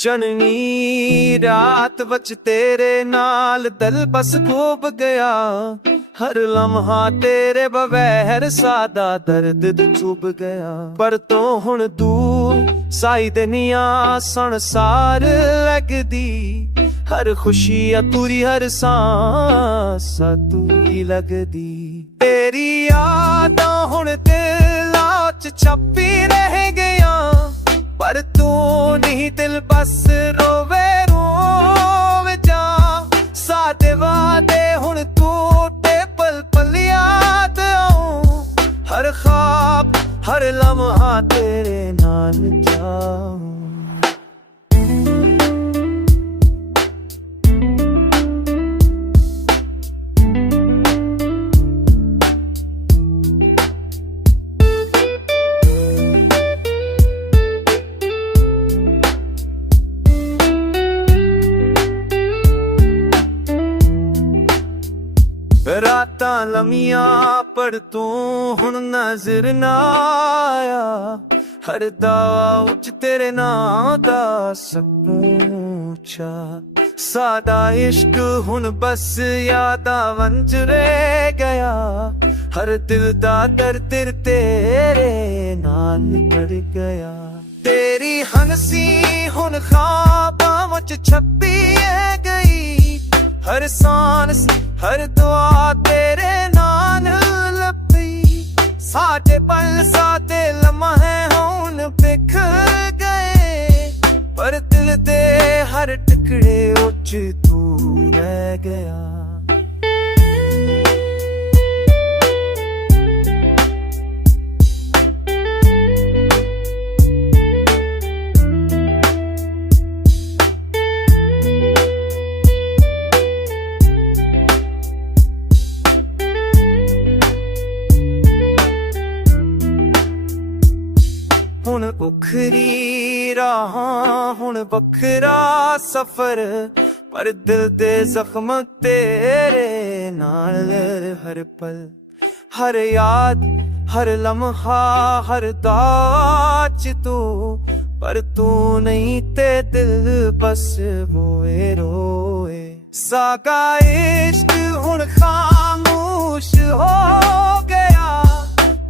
चननी रात बच तेरे नाल दिल बस खूब गया। हर लम्हा तेरे बगैर सादा दर्द चुभ गया। पर तो हुण दूर साई दुनिया संसार लगदी। हर खुशी अतुरी हर सांस अतुरी लगदी। तेरी यादां हुण दिलां च छपी रह गया। पर तू नहीं दिल बस रोवे रोवे जा। सादे वादे हुण टूटे पल पल याद आऊं। हर ख्वाब हर लम्हा तेरे नाल जाऊं। रातां लम्मियां पर तू हुण नजर ना आया। हर दावा उच तेरे नाम दा सपूचा। सादा इश्क हुण बस यादां वंज रह गया। हर दिल दा दर्द तेरे नाल पड़ गया। तेरी हंसी हुण ख्वाबां विच छपी गई। हर सांस हर दुआ तेरे नाल लपी। साडे पल साडे लम्हे हुण बिखर गए। पर दिल दे हर टुकड़े उच तू रह गया। हुण उखरी राहां हुण बखरा सफर। पर दिल दे जख्म तेरे नाल हर पल। हर याद हर लम्हा हर दाच तू। पर तू नहीं ते दिल बस रोए रोए। साका इश्क हुण खामोश हो गया।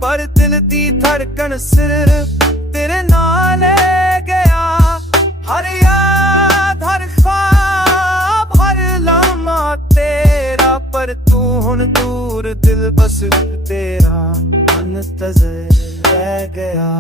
पर दिल दी धड़कन सिर्फ तेरे नाल गया। हर याद हर ख्वाब हर लम्हा तेरा। पर तू हुण दूर दिल बस तेरा मुंतज़िर रह गया।